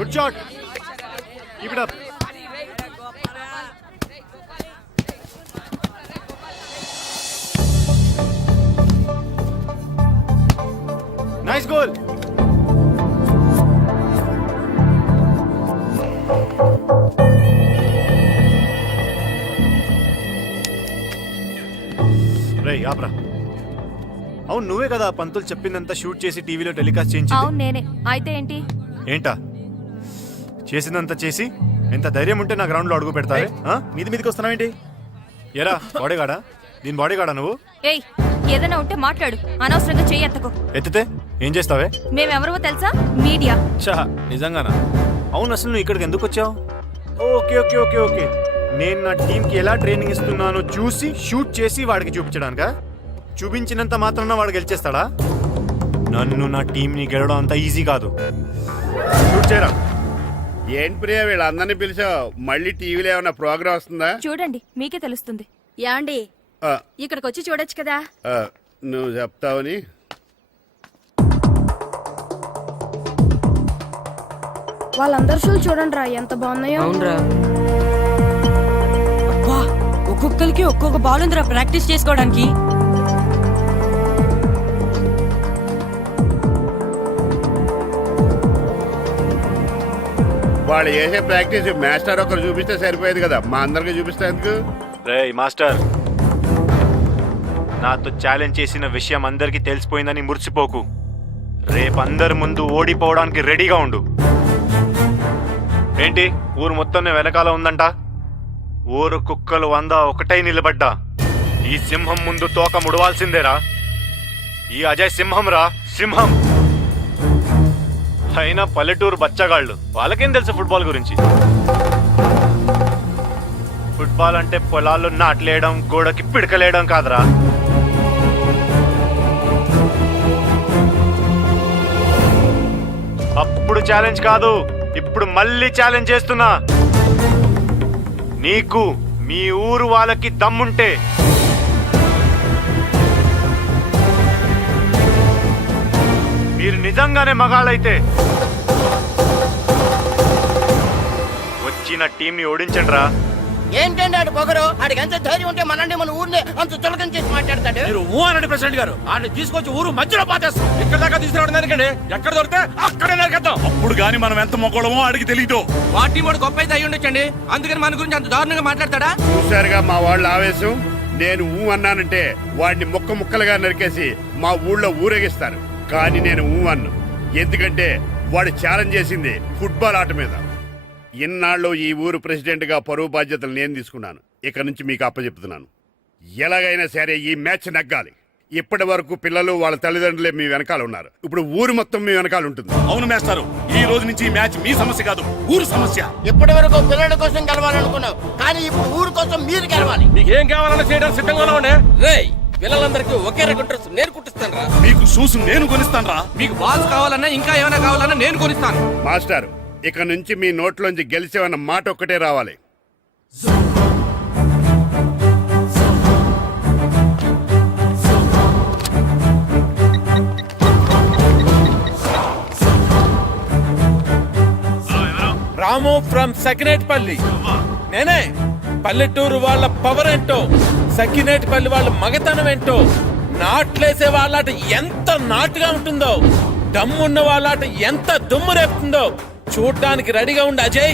Good shot. Keep it up. Nice goal. రేయ్ ఆప్రా. అవును నువ్వే కదా పంతులు చెప్పిందంతా షూట్ చేసి టీవీలో టెలికాస్ట్ చేయించింది. అవును నేనే. అయితే ఏంటి? ఏంటా చేసిందంతా చేసి ఎంత ధైర్యం ఉంటే నా గ్రౌండ్ లో అడుగు పెడతారే? మీదికి వస్తున్నావేంటి? ఎరా బాడీగాడా? దీని బాడీగాడా నువ్వు? ఏయ్ ఏదైనా ఉంటే మాట్లాడు, అనవసరంగా చెయ్యి ఎత్తకు. ఎత్తితే ఏం చేస్తావే? మేమెవరో తెలుసా? మీడియా. చా నిజంగానా? అవును అసలు నువ్వు ఇక్కడికి ఎందుకు వచ్చావు? ఓకే ఓకే ఓకే ఓకే నేను నా టీంకి ఎలా ట్రైనింగ్ ఇస్తున్నానో చూసి షూట్ చేసి వాడికి చూపించడానికా? చూపించినంత మాత్రాన వాడు గెలిచేస్తాడా? నన్ను నా టీంని గెలవడం అంత ఈజీ కాదు. షూట్ చేయరా. ఏంటి ప్రియా వీళ్ళందరినీ పిలిచావు? మళ్ళీ టీవీలో ఏమైనా ప్రోగ్రామ్ వస్తుందా? చూడండి మీకే తెలుస్తుంది. యాండి ఇక్కడికి వచ్చి చూడొచ్చు కదా. నువ్వు చెప్తావని. వాళ్ళందరూ షూలు చూడండి రా ఎంత బాగున్నాయో. అవునరా, ఒక్కొక్కరికి ఒక్కొక్క బాల్ ఉందిరా ప్రాక్టీస్ చేసుకోవడానికి. వాళ్ళు చేసే ప్రాక్టీస్ మాస్టర్ ఒకరు చూపిస్తే సరిపోయేది కదా, మా అందరికి చూపిస్తే ఎందుకు? రేయ్ మాస్టర్, నాతో ఛాలెంజ్ చేసిన విషయం అందరికీ తెలిసిపోయిందని మురిసిపోకు. రేపు అందరి ముందు ఓడిపోవడానికి రెడీగా ఉండు. ఏంటి ఊరు మొత్తం వెనకాల ఉందంట? ఊరు కుక్కలు 100 ఒకటై నిలబడ్డా ఈ సింహం ముందు తోక ముడవాల్సిందేరా. ఈ అజయ్ సింహం రా, సింహం. అయినా పల్లెటూరు బచ్చగాళ్ళు, వాళ్ళకేం తెలుసు ఫుట్బాల్ గురించి? ఫుట్బాల్ అంటే పొలాల్లో నాట్లేయడం, గోడకి పిడకలేయడం కాదురా. అప్పుడు ఛాలెంజ్ కాదు, ఇప్పుడు మళ్ళీ ఛాలెంజ్ చేస్తున్నా. నీకు మీ ఊరు వాళ్ళకి దమ్ముంటే మీరు నిజంగానే మగాళ్ళైతే వచ్చిన టీంని ఓడించండి రా. ఏంటండి ఆడు పొగరు? ఆడికి ఎంత ధైర్యం ఉంటే మనండి మన ఊరిని అంత చులకం చేసి మాట్లాడతాడు. మీరు ఊ అనండి ప్రెసిడెంట్ గారు. ఆడిని తీసుకొచ్చి ఊరు మధ్యలో పాతేస్తాం. ఇక్కడ దాకా తీసుకురావడం ఎందుకండి? ఎక్కడ దొరికితే అక్కడే నరికేద్దాం. అప్పుడు గాని మనం ఎంత మొక్కడమో ఆడికి తెలియదు. వాటి వాడు గొప్ప అయితే అయ్యి ఉండొచ్చండి, అందుకని మన గురించి అంత దారుణంగా మాట్లాడతాడా? చూసారుగా మా వాళ్ళ ఆవేశం. నేను ఊ అన్నానంటే వాడిని ముక్క ముక్కలుగా నరికేసి మా ఊళ్ళో ఊరేగిస్తారు. కానీ నేను ఊ అన్ను, ఎందుకంటే వాడు ఛాలెంజ్ చేసింది ఫుట్బాల్ ఆట మీద. ఇన్నాళ్ళు ఈ ఊరు ప్రెసిడెంట్ గా పరువు బాధ్యతలు నేను తీసుకున్నాను. ఇక నుంచి మీకు అప్పచెప్తున్నాను, ఎలాగైనా సరే ఈ మ్యాచ్ నగ్గాలి. ఇప్పటి వరకు పిల్లలు వాళ్ళ తల్లిదండ్రులే మీ వెనకాల ఉన్నారు, ఇప్పుడు ఊరు మొత్తం మీ వెనకాల ఉంటుంది. అవును మేస్తారు, ఈ రోజు నుంచి ఈ మ్యాచ్ మీ సమస్య కాదు, ఊరు సమస్య. ఇప్పటి వరకు పిల్లల కోసం గెలవాలనుకున్నావు, కానీ ఇప్పుడు ఊరు కోసం మీరు గెలవాలి. మీకు ఏం కావాలన్నా చేయడానికి సిద్ధంగా ఉండే. రేయ్ పిల్లలందరికీ ఒకే రకం డ్రెస్ నేను కుట్టిస్తాను రా. మీకు షూస్ నేను కొనిస్తాను రా. మీకు బాల్స్ కావాలన్నా ఇంకా ఏమైనా కావాలన్నా నేను కొనిస్తాను. మాస్టర్, ఇక నుంచి మీ నోట్లోంచి గెలిచేవన్న మాట ఒక్కటే రావాలి. రాము ఫ్రమ్ సకినేట్పల్లి. నేనే. పల్లెటూరు వాళ్ళ పవర్ ఏంటో, సకినేట్పల్లి వాళ్ళ మగతనం ఏంటో, నాట్లేసే వాళ్ళాట ఎంత నాటుగా ఉంటుందో, దమ్మున్న వాళ్ళాట ఎంత దుమ్ము రేపుతుందో చూడ్డానికి రెడీగా ఉండు అజయ్.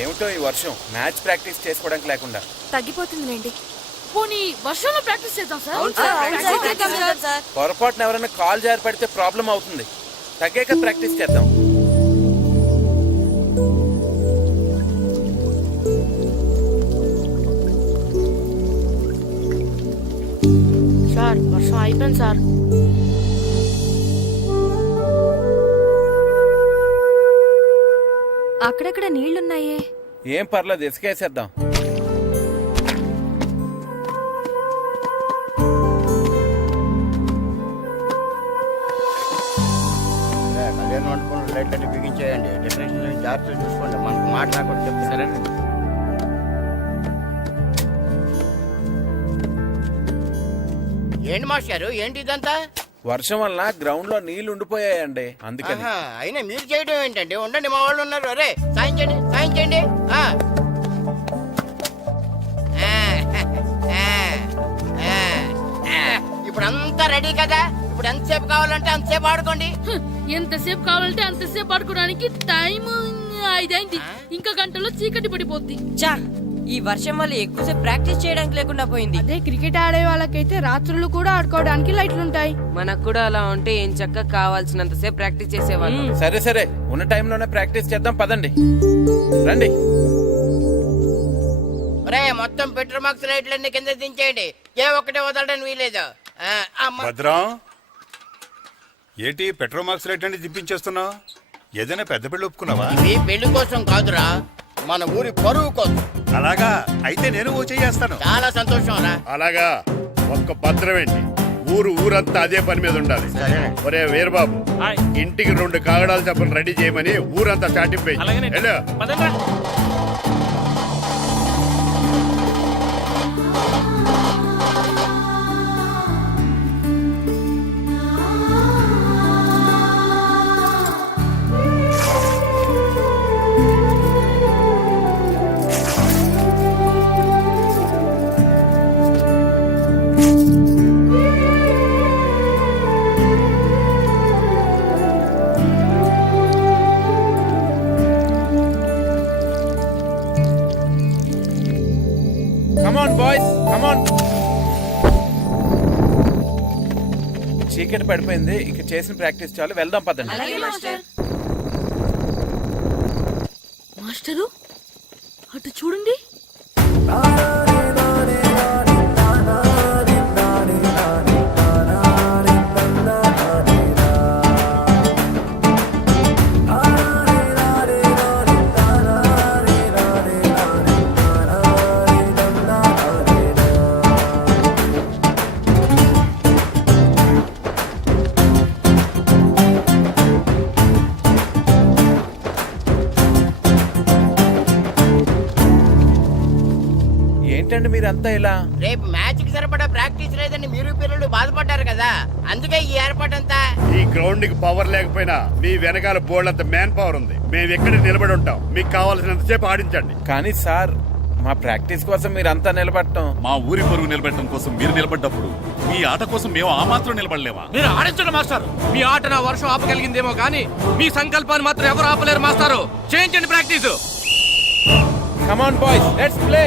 ఏమిటో ఈ వర్షం, మ్యాచ్ ప్రాక్టీస్ చేసుకోవడానికి లేకుండా. తగ్గిపోతుందిలేండి. పోనీ వర్షంలో ప్రాక్టీస్ చేద్దాం సార్. పొరపాటున ఎవరైనా కాల్ జారి పడితే ప్రాబ్లం అవుతుంది. తగ్గాక ప్రాక్టీస్ చేద్దాం. సార్ వర్షం అయిపోయింది సార్. అక్కడక్కడ నీళ్లున్నాయే. ఏం పర్లేదు, ఇసుకేసేద్దాం. కళ్యాణ మండపంలో లైట్లన్నీ బిగించేయండి. డెకరేషన్ జాగ్రత్తగా చూసుకోండి, మనకు మాట్లాడకూడదు చెప్తాను. ఏంటి మాస్టారు ఏంటి ఇదంతా? వర్షం వల్ల గ్రౌండ్ లో నీళ్లు ఉండిపోయాయండి అందుకని. ఆహా, అయినా మీరు చేయడం ఏంటండి? ఉండండి, మా వాళ్ళు ఉన్నారు. అరే సాయం చేయండి, సాయం చేయండి. ఆ. ఇప్పుడు అంతా రెడీ కదా? ఇప్పుడు ఎంతసేపు కావాలంటే అంతసేపు ఆడుకోండి. ఎంతసేపు కావాలంటే అంతసేపు ఆడుకోవడానికి టైం 5 అయింది. ఇంకా గంటలో చీకటి పడిపోద్ది. చా, ఈ వర్షం వల్ల ఎక్కువసేపు ప్రాక్టీస్ చేయడానికి లేకుండా పోయింది. అదే క్రికెట్ ఆడే వాళ్ళకైతే రాత్రులు కూడా ఆడుకోవడానికి లైట్లుంటాయి. మనకు కూడా అలా ఉంటే ఏం చక్కగా కావాల్సినంత సేపు ప్రాక్టీస్ చేసేవాళ్ళం. సరే సరే, ఉన్న టైంలోనే ప్రాక్టీస్ చేద్దాం, పదండి రండి. ఒరే మొత్తం పెట్రోల్ మార్క్స్ లైట్లన్నీ కింద దించేయండి. ఏ ఒక్కటే వదలడానికి వీలేదు. భద్రం ఏంటి పెట్రోమాక్స్ రేట్ అని దిప్పించేస్తున్నావు? ఏదైనా పెద్ద పెళ్లి ఒప్పుకున్నావా? ఈ పెళ్లి కోసం కాదురా, మన ఊరి పరువు కోసం. అలాగా అయితే నేను ఓ చేస్తాను. చాలా సంతోషం రా. అలాగా ఒక్క భద్రం ఏంటి, ఊరంతా అదే పని మీద ఉండాలి. ఒరే వీరబాబు, ఇంటికి 2 కాగడాలు చప్పులు రెడీ చేయమని ఊరంతా చాటింపే. కమాన్ బాయ్స్, కమాన్. చీకటి పడిపోయింది, ఇక చేసిన ప్రాక్టీస్ చాలు, వెళ్దాం పదండి. మాస్టరు అటు చూడండి. ఏంటండి మీరంతా ఇలా? రేపు మ్యాచ్ కి సరిపడా ప్రాక్టీస్ లేదని మీరు పిల్లలు బాధపడ్డారు కదా, అందుకే ఈ ఏర్పాటంతా. ఈ గ్రౌండ్ కి పవర్ లేకపోయినా మీ వెనకాల బోర్డు అంత మ్యాన్ పవర్ ఉంది. మేము ఎక్కడ నిలబడి ఉంటాం, మీకు కావాల్సినంత సేపు ఆడించండి. కానీ సార్, మా ప్రాక్టీస్ కోసం మీరంతా నిలబడటం. మా ఊరి పరువు నిలబెట్టడం కోసం మీరు నిలబడ్డప్పుడు మీ ఆట కోసం మేము ఆ మాత్రం నిలబడలేమా? మీరు ఆడించండి మాస్టర్. మీ ఆట నా వర్షం ఆపగలిగిందేమో కానీ మీ సంకల్పాన్ని మాత్రం ఎవరు ఆపలేరు మాస్టారు. చేయించండి practice. Come on boys, let's play.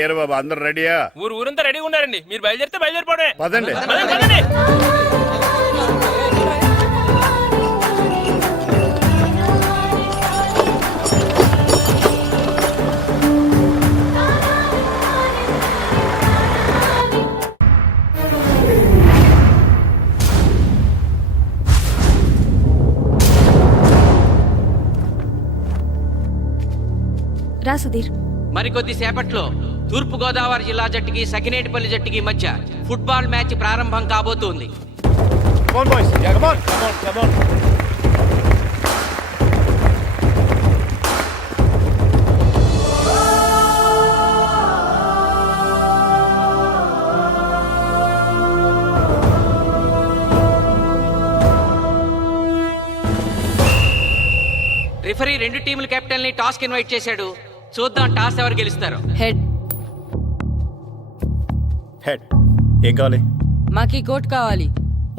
ఏరా బాబు, అందరు రెడీయా? ఊరంతా రెడీగా ఉన్నారండి. మీరు బయలుదేరితే బయలుదేరిపోవడమే. పదండి. రా సుధీర్. మరికొద్ది సేపట్లో తూర్పు గోదావరి జిల్లా జట్టుకి సకినేటిపల్లి జట్టుకి మధ్య ఫుట్బాల్ మ్యాచ్ ప్రారంభం కాబోతోంది. రిఫరీ రెండు టీముల కెప్టెన్ ని టాస్ కి ఇన్వైట్ చేశాడు. చూద్దాం టాస్ ఎవరు గెలుస్తారో. హెడ్. హెడ్. ఏం కావాలి? మాకి కోట్ కావాలి.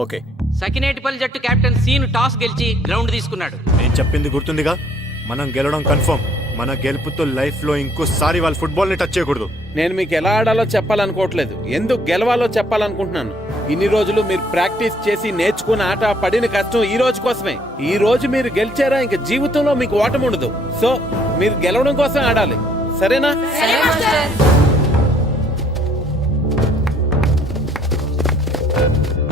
ఓకే. సకినేటిపల్లి జట్టు కెప్టెన్ సీను టాస్ గెలిచి గ్రౌండ్ తీసుకున్నాడు. నేను చెప్పింది గుర్తుందిగా, మనం గెలవడం కన్ఫర్మ్. మన గెలుపుతో లైఫ్ లో ఇంకోసారి వాళ్ళ ఫుట్బాల్ ని టచ్ చేయకూడదు. నేను మీకు ఎలా ఆడాలో చెప్పాలనుకోవట్లేదు, ఎందుకు గెలవాలో చెప్పాలనుకుంటున్నాను. ఇన్ని రోజులు మీరు ప్రాక్టీస్ చేసి నేర్చుకున్న ఆట, పడిన కష్టం ఈ రోజు కోసమే. ఈ రోజు మీరు గెలిచారా, ఇంక జీవితంలో మీకు ఓటమి ఉండదు. సో మీరు గెలవడం కోసం ఆడాలి, సరేనా?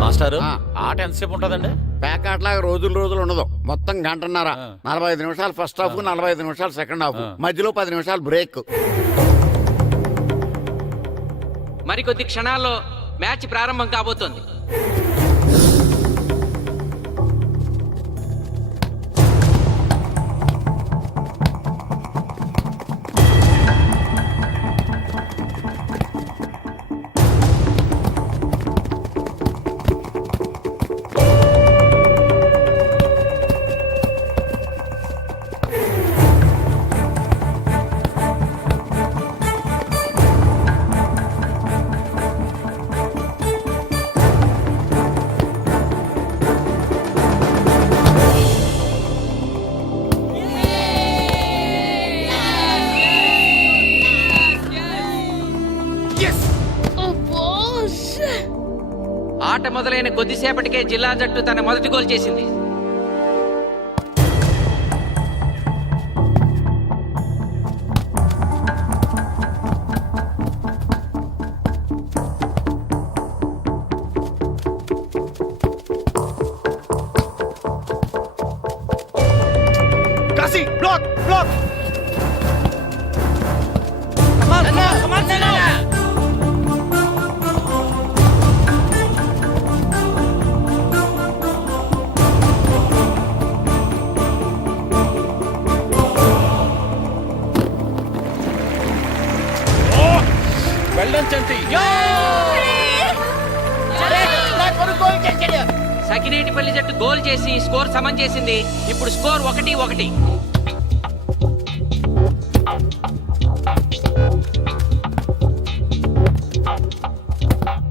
మాస్టారు, ఆట ఎంతసేపు ఉంటుందండి? పేకాట్లాగా రోజులు ఉండదు. మొత్తం గంటన్నర. 45 నిమిషాలు ఫస్ట్ హాఫ్, 45 నిమిషాలు సెకండ్ హాఫ్, మధ్యలో 10 నిమిషాలు బ్రేక్. మరికొద్ది క్షణాల్లో మ్యాచ్ ప్రారంభం కాబోతోంది. ఆట మొదలైన కొద్దిసేపటికే జిల్లా జట్టు తన మొదటి గోల్ చేసింది. Kashi, block block. Well done Chanti. Sakinetipalli జట్టు గోల్ చేసి స్కోర్ సమం చేసింది. ఇప్పుడు స్కోర్ 1-1.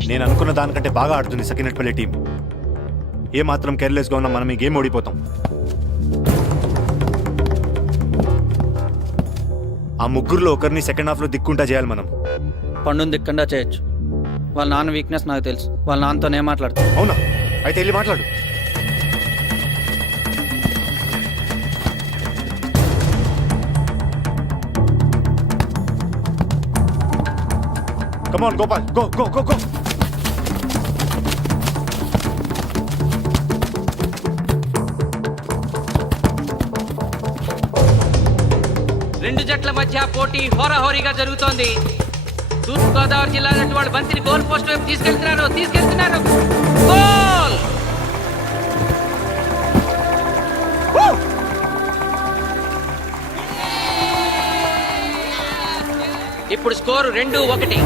నేను అనుకున్న దానికంటే బాగా ఆడుతుంది సకినేటిపల్లి టీం. ఏ మాత్రం కేర్లెస్ గా ఉన్నా మనం ఈ గేమ్ ఓడిపోతాం. ఆ ముగ్గురులో ఒకరిని సెకండ్ హాఫ్ లో దిక్కుంటా చేయాలి మనం. పండుని దిక్కుండా చేయొచ్చు. వాళ్ళ నాన్న వీక్నెస్ నాకు తెలుసు. వాళ్ళ నాన్నతో నేను మాట్లాడతాను. అవునా? అయితే వెళ్ళి మాట్లాడు. Come on Gopal, go go go go. రెండు జట్ల మధ్య పోటీ హోరాహోరీగా జరుగుతోంది. తూర్పు గోదావరి జిల్లా జట్టు వాళ్ళు బంతిని గోల్ పోస్ట్ వైపు తీసుకెళ్తున్నారు. గోల్! ఇప్పుడు score 2-1.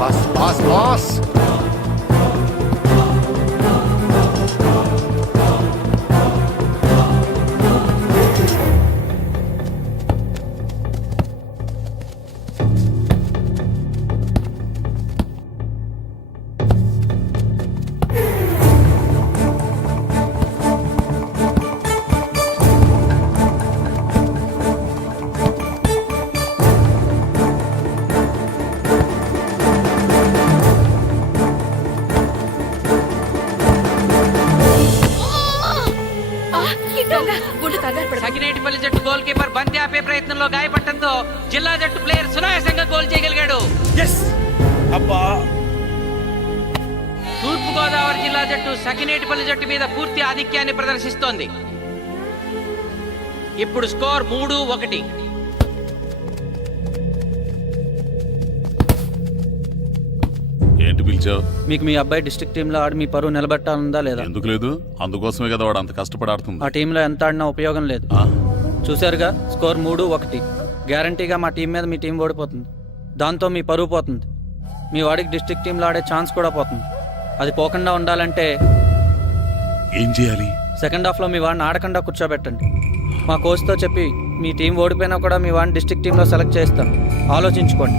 Pass pass pass. Sakinetipalli జట్టు గోల్ కీపర్ బంతి ఆపే ప్రయత్నంలో గాయపడటంతో జిల్లా జట్టు ప్లేయర్ సునాయాసంగా గోల్ చేయగలిగాడు. అబ్బా! తూర్పు గోదావరి జిల్లా జట్టు సకినేటిపల్లి జట్టు మీద పూర్తి ఆధిక్యాన్ని ప్రదర్శిస్తోంది. ఇప్పుడు స్కోర్ 3-1. ఏంటి పిలిచావు? మీకు మీ అబ్బాయి డిస్ట్రిక్ట్ టీంలో ఆడి మీ పరువు నిలబెట్టాలందా లేదా? ఎందుకు లేదు? అందుకోసమే కదా వాడు అంత కష్టపడి ఆడుతుంది. ఆ టీంలో ఎంత ఆడినా ఉపయోగం లేదు. చూశారుగా, స్కోర్ 3-1. గ్యారంటీగా మా టీం మీద మీ టీం ఓడిపోతుంది. దాంతో మీ పరువు పోతుంది. మీ వాడికి డిస్ట్రిక్ట్ టీంలో ఆడే ఛాన్స్ కూడా పోతుంది. అది పోకుండా ఉండాలంటే ఏం చేయాలి? సెకండ్ హాఫ్లో మీ వాడిని ఆడకుండా కూర్చోబెట్టండి. మా కోచ్తో చెప్పి మీ టీం ఓడిపోయినా కూడా మీ వాడిని డిస్ట్రిక్ట్ టీంలో సెలెక్ట్ చేస్తాం. ఆలోచించుకోండి.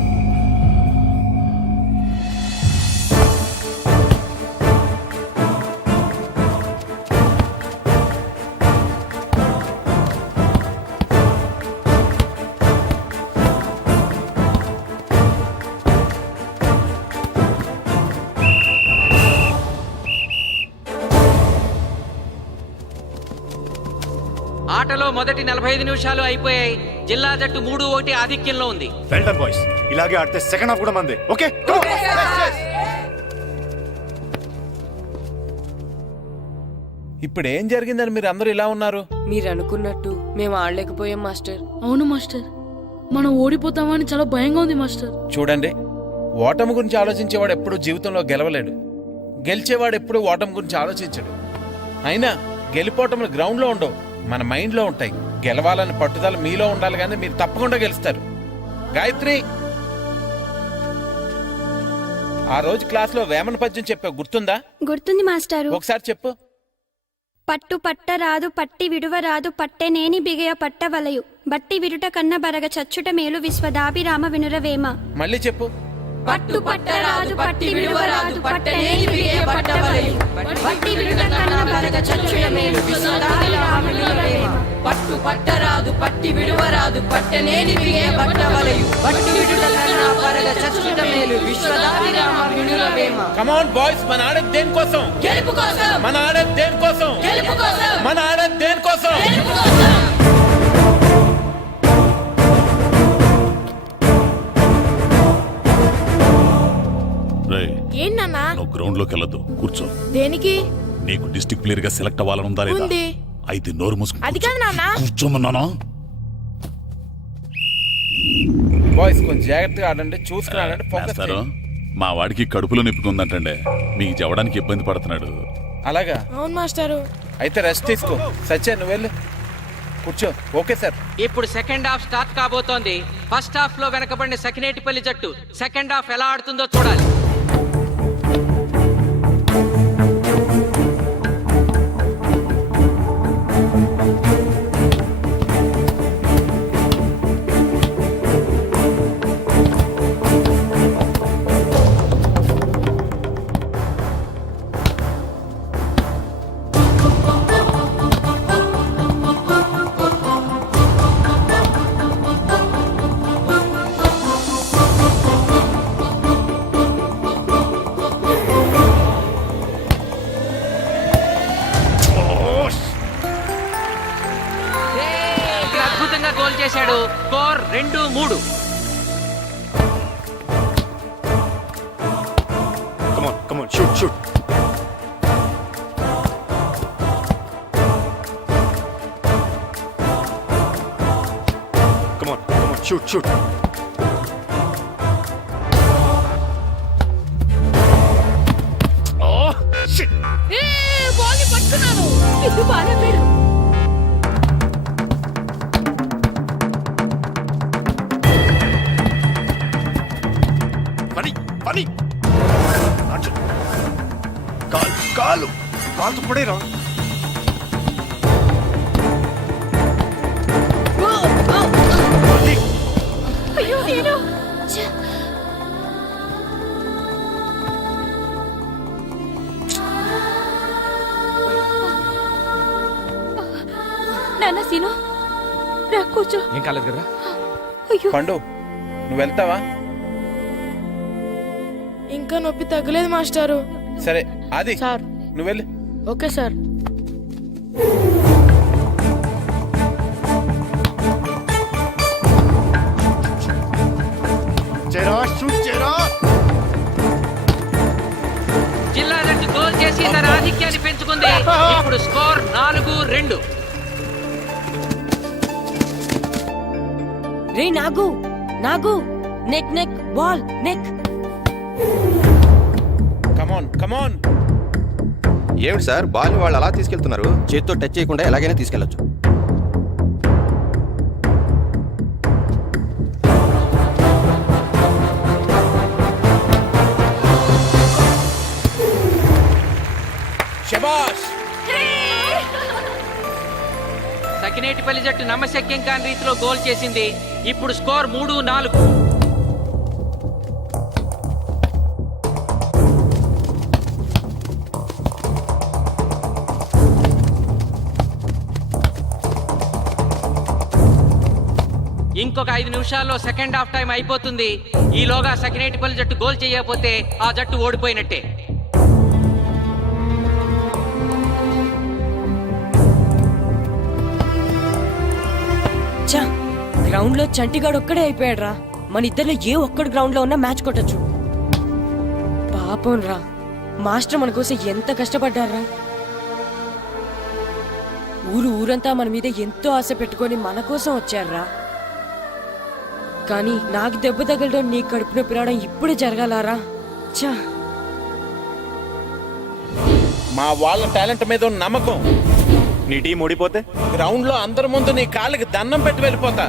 ఆటలో మొదటి 45 నిమిషాలు అయిపోయాయి. జిల్లా జట్టు 3-1 ఆధిక్యంలో ఉంది. Well done boys. ఇలాగే ఆడితే సెకండ్ హాఫ్ కూడా మందే. ఓకే ఇప్పుడు ఏం జరిగిందని మీరు అందరూ ఇలా ఉన్నారు? మీరు అనుకున్నట్టు మేము ఆడలేకపోయాం మాస్టర్. అవును మాస్టర్, మనం ఓడిపోతామని చాలా భయంగా ఉంది మాస్టర్. చూడండి, ఓటమి గురించి ఆలోచించేవాడు ఎప్పుడు జీవితంలో గెలవలేడు. గెలిచేవాడు ఎప్పుడు ఓటమి గురించి ఆలోచించడు. అయినా గెలిపోవటంలో గ్రౌండ్లో ఉండవు, మన మైండ్లో ఉంటాయి. గెలవాలని పట్టుదల మీలో ఉండాలి, కానీ మీరు తప్పకుండా గెలుస్తారు. గాయత్రి, ఆ రోజు క్లాస్లో వేమన పద్యం చెప్పావు, గుర్తుందా? గుర్తుంది మాస్టారు. ఒకసారి చెప్పు. పట్టు పట్టరాదు పట్టి విడువరాదు పట్టెనేని బిగయ పట్టవలయు బట్టి విడుట కన్న బరగ చచ్చుట మేలు విశ్వదాభిరామ వినురవేమ. మళ్ళీ చెప్పు. పట్టు పట్టరాదు పట్టి విడువరాదు పట్టెనేని బిగయ పట్టవలయు బట్టి విడుట కన్న బరగ చచ్చుట మేలు విశ్వదాభిరామ వినురవేమ. పట్టు పట్టరాదు పట్టి విడువరాదు పట్టనేని బిగే పట్టవలయు బట్టి విడుట కన్నా పరగ చచ్చుట మేలు విశ్వదాభిరామ వినురవేమ. కమ్ ఆన్ బాయ్స్, మన ఆడేది దేనికోసం? గెలుపు కోసం. మన ఆడేది దేనికోసం? గెలుపు కోసం. మన ఆడేది దేనికోసం? గెలుపు కోసం. ఏంటన్నా? నువ్వు గ్రౌండ్ లోకి వెళ్ళదు, కూర్చో. దేనికి? నీకు డిస్ట్రిక్ట్ ప్లేయర్ గా సెలెక్ట్ అవ్వాలనుందా లేదా? ఉంది. అయితే నోరు మూసుకుని అది కాదు నాన్న. కూర్చోమన్నానా? బాయ్స్ కొంచెం జాగ్రత్తగా ఆడండి, చూసుకుని ఆడండి, ఫోకస్ మాస్టారు, చేయండి. మా వాడికి కడుపులో నొప్పికుందంటండి, మీకు చెప్పడానికి ఇబ్బంది పడుతున్నాడు. అలాగా? అవును మాస్టారు. అయితే రెస్ట్ తీసుకో. సత్య, నువ్వు వెళ్ళు, కూర్చో. Okay sir. ఇప్పుడు సెకండ్ హాఫ్ స్టార్ట్ కాబోతోంది. ఫస్ట్ హాఫ్ లో వెనకబడిన సకినేటిపల్లి జట్టు సెకండ్ హాఫ్ ఎలా ఆడుతుందో చూడాలి. అద్భుతంగా గోల్ చేశాడు. Score 2-3. Come on, shoot. Come on, shoot. Oh, shit. బాల్ని పట్టుకున్నాను. ఇది బాగా పేరు. పని కాలు పడేరా. అయ్యో నేను నాన్న సీను రా కూర్చో. ఏం కాలేదు కదా? అయ్యో పండు, నువ్వు వెళ్తావా? ఇంకా నొప్పి తగ్గలేదు మాస్టారు. సరే ఆది, సార్. నువ్వు వెళ్ళు. Okay sir. చేరా. జిల్లా జట్టు గోల్ చేసి తన ఆధిక్యాన్ని పెంచుకుంది. ఇప్పుడు స్కోర్ 4-2. రే Nagu, neck ball neck. Come on. ఏమిటి సార్, బాల్ వాళ్ళు అలా తీసుకెళ్తున్నారు? చేతితో టచ్ చేయకుండా ఎలాగైనా తీసుకెళ్లొచ్చు. శభాష్. సకినేటిపల్లి జట్టు నమ్మశక్యం కాని రీతిలో గోల్ చేసింది. ఇప్పుడు స్కోర్ 3-4. ఇంకొక 5 నిమిషాల్లో సెకండ్ హాఫ్ టైం అయిపోతుంది. ఈలోగా సకినేటిపల్లి జట్టు గోల్ చేయకపోతే ఆ జట్టు ఓడిపోయినట్టే. గ్రౌండ్ లో చంటిగాడు ఒక్కడే అయిపోయాడు రా. మన ఇద్దరిలో ఏ ఒక్కడు గ్రౌండ్ లో ఉన్నా మ్యాచ్ కొట్టచ్చు. పాపం రా, మాస్టర్ మన కోసం ఎంత కష్టపడ్డారా. ఊరంతా మన మీద ఎంతో ఆశ పెట్టుకొని మన కోసం వచ్చారా. కానీ నాకు దెబ్బ తగలడం, నీ కడుపు నొప్పి రావడం ఇప్పుడే జరగాలారా. చా, మా వాళ్ళ టాలెంట్ మీద ఉన్న నమ్మకం. నీ టీం ఓడిపోతే గ్రౌండ్ లో అందరి ముందు నీ కాళ్ళకి దండం పెట్టి వెళ్ళిపోతా.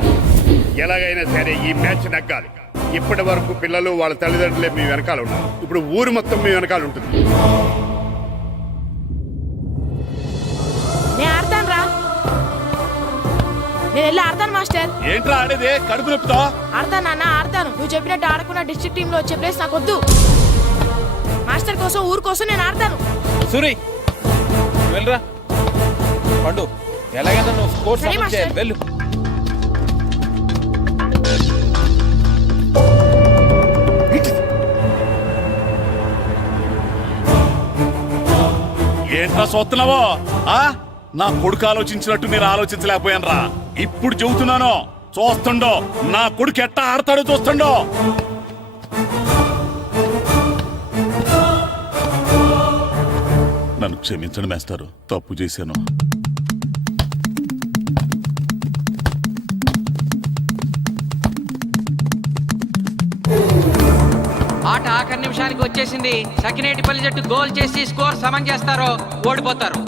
ఎలాగైనా సరే ఈ మ్యాచ్ నగ్గాలి. ఇప్పటి వరకు పిల్లలు వాళ్ళ తల్లిదండ్రులే మీ వెనకాల ఉన్నారు. ఇప్పుడు ఊరు మొత్తం మీ వెనకాల ఉంటుంది. నేను ఆడతాను రా, నేను వెళ్ళి ఆడతాను మాస్టర్. ఏంట్రా ఆడేదే కడుపు నొప్పితో? ఆడతాను నాన్న, ఆడతాను. నువ్వు చెప్పినట్టు ఆడకుండా డిస్ట్రిక్ట్ టీమ్ లో వచ్చే ప్లేస్ నాకు వద్దు. మాస్టర్ కోసం, ఊరు కోసం నేను ఆడతాను. సూరి వెళ్ళరా. పండు ఎలాగైనా నువ్వు స్కోర్ సరే సమన్ చేయాలి. వెళ్ళు. ఏంట్రా చూస్తున్నావో? నా కొడుకు ఆలోచించినట్టు నేను ఆలోచించలేకపోయాను రా. ఇప్పుడు చెబుతున్నాను, చూస్తుండో నా కొడుకు ఎట్టా ఆడతాడో చూస్తుండో. నన్ను క్షమించండి మేస్తారు, తప్పు చేశాను. ఆట ఆఖరి నిమిషానికి వచ్చేసింది. సకినేటిపల్లి జట్టు గోల్ చేసి స్కోర్ సమన్ చేస్తారో ఓడిపోతారు.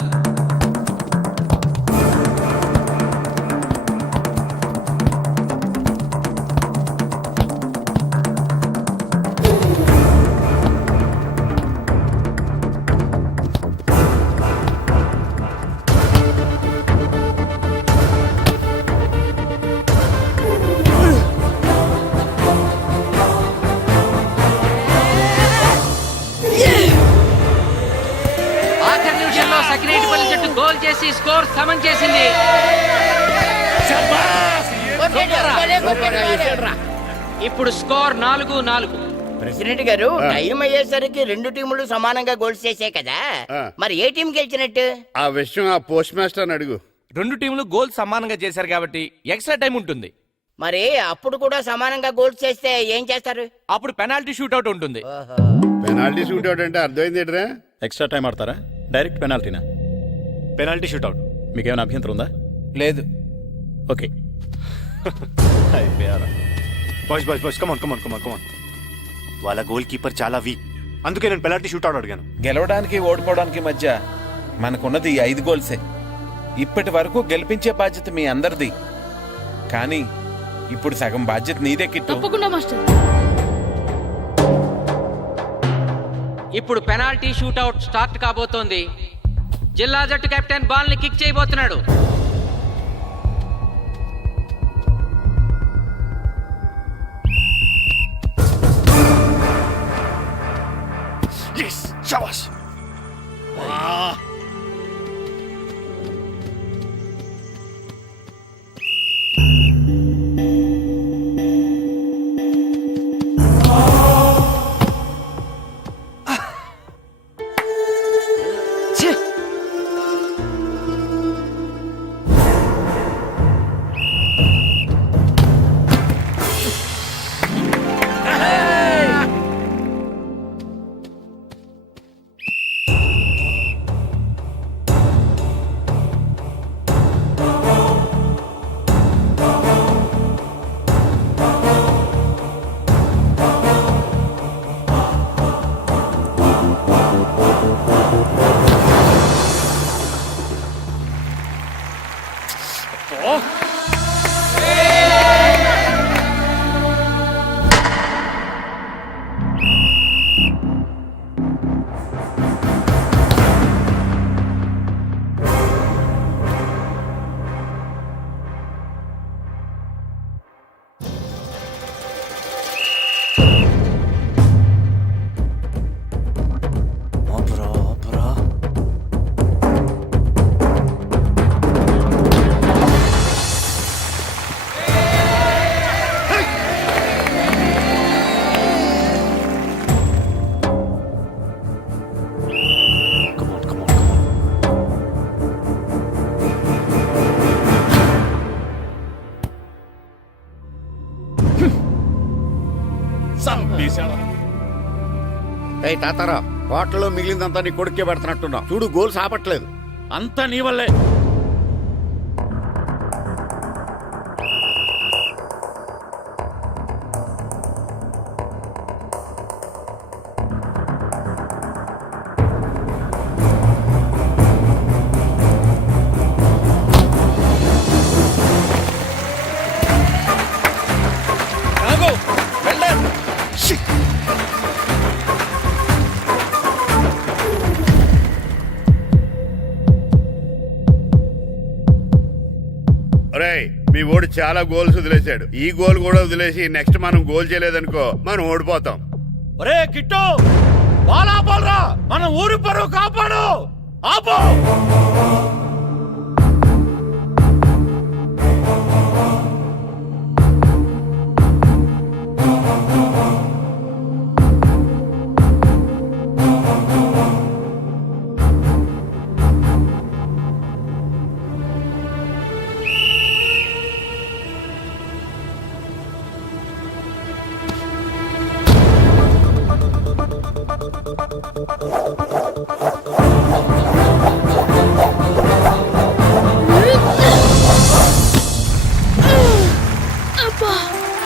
సకినేటిపల్లి జట్టు గోల్ చేసి స్కోర్ సమన్ చేసింది. ఇప్పుడు స్కోర్ 4-4. ప్రెసిడెంట్ గారు, టైం అయ్యేసరికి రెండు టీములు సమానంగా గోల్స్ చేసే కదా, మరి ఏ టీం గెలిచినట్టు? ఆ విషయం ఆ పోస్ట్ మాస్టర్ అడుగు. రెండు టీంలు గోల్ సమానంగా చేశారు కాబట్టి ఎక్స్ట్రా టైం ఉంటుంది. మరి అప్పుడు కూడా సమానంగా గోల్స్ చేస్తే ఏం చేస్తారు? అప్పుడు పెనాల్టీ షూట్అవుట్ ఉంటుంది. పెనాల్టీ షూట్ అవుట్ అంటే అర్థమైంది ఏంట్రా? ఎక్స్ట్రా టైం ఆడతారా, డైరెక్ట్ పెనాల్టీనా? Penalty shootout. మీకేమైనా అభ్యంతరం ఉందా? లేదు. ఓకే. Boys come on. వాళ్ళ గోల్ కీపర్ చాలా వీక్, అందుకే నేను పెనాల్టీ షూట్అవుట్ అడిగాను. గెలవడానికి ఓడిపోవడానికి మధ్య మనకున్నది 5 గోల్సే. ఇప్పటి వరకు గెలిపించే బాధ్యత మీ అందరిది. కానీ ఇప్పుడు సగం బాధ్యత నీదే కిట్టు. తప్పకుండా మాస్టర్. ఇప్పుడు పెనాల్టీ షూట్అవుట్ స్టార్ట్ కాబోతోంది. జిల్లా జట్టు కెప్టెన్ బాల్ ని కిక్ చేయబోతున్నాడు. వేసాడా ఏయ్ తాతారా, హోటల్లో మిగిలిందంతా నీ కొడుకే పెడుతున్నట్టున్నావు. చూడు గోల్స్ ఆపట్లేదు. అంతా నీ వల్లే. ఆగు, వెళ్ళే. ఒరేయ్, మీ ఓడి చాలా గోల్స్ వదిలేశాడు. ఈ గోల్ కూడా వదిలేసి నెక్స్ట్ మనం గోల్ చేయలేదనుకో మనం ఓడిపోతాం. ఒరే కిట్టు, బాల్ ఆపాలరా, మన ఊరి పరువు కాపాడు. ఆపో.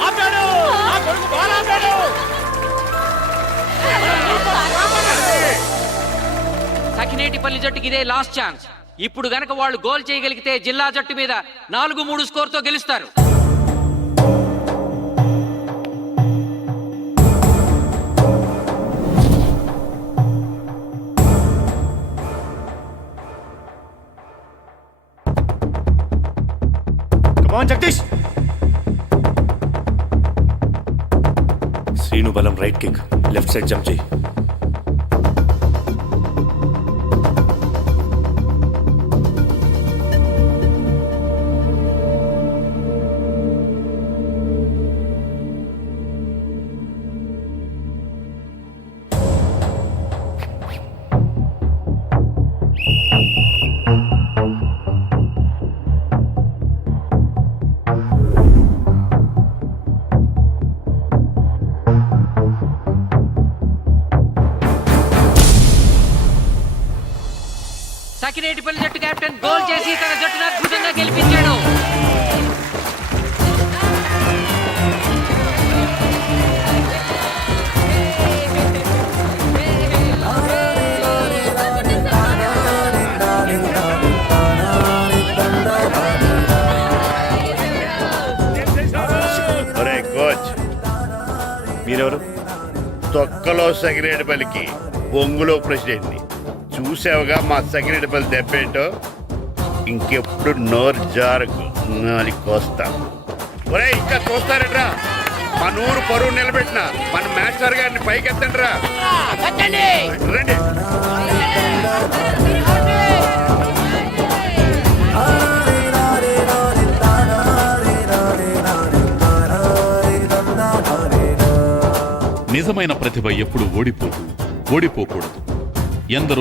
ఆపాడు, నా కొడుకు బాల్ ఆపాడు. సకినేటిపల్లి జట్టుకి ఇదే లాస్ట్ ఛాన్స్. ఇప్పుడు గనక వాళ్ళు గోల్ చేయగలిగితే జిల్లా జట్టు మీద 4-3 స్కోర్తో గెలుస్తారు. కమాన్ జగదీష్. శ్రీను బలం right kick, left side jump చేయి. సకినేటిపల్లి జట్టు కెప్టెన్ గోల్ చేసి తన జట్టును అద్భుతంగా గెలిపించాడు. ఒరే కోచ్, మీరెవరు? తొక్కలో సగిరేడుపల్లికి బొంగులో ప్రెసిడెంట్ని. చూసావుగా మా సగిరేడుపల్లి దెబ్బేంటో. ఇంకెప్పుడు నోరు జారకు నాలి కోస్తా. ఒరే ఇంకా చూస్తారట్రా, మన ఊరు పరువు నిలబెట్టిన మన మాస్టర్ గారిని పైకెత్తండి రా. రండి. నిజమైన ప్రతిభ ఎప్పుడు ఓడిపోదు, ఓడిపోకూడదు. ఎందరో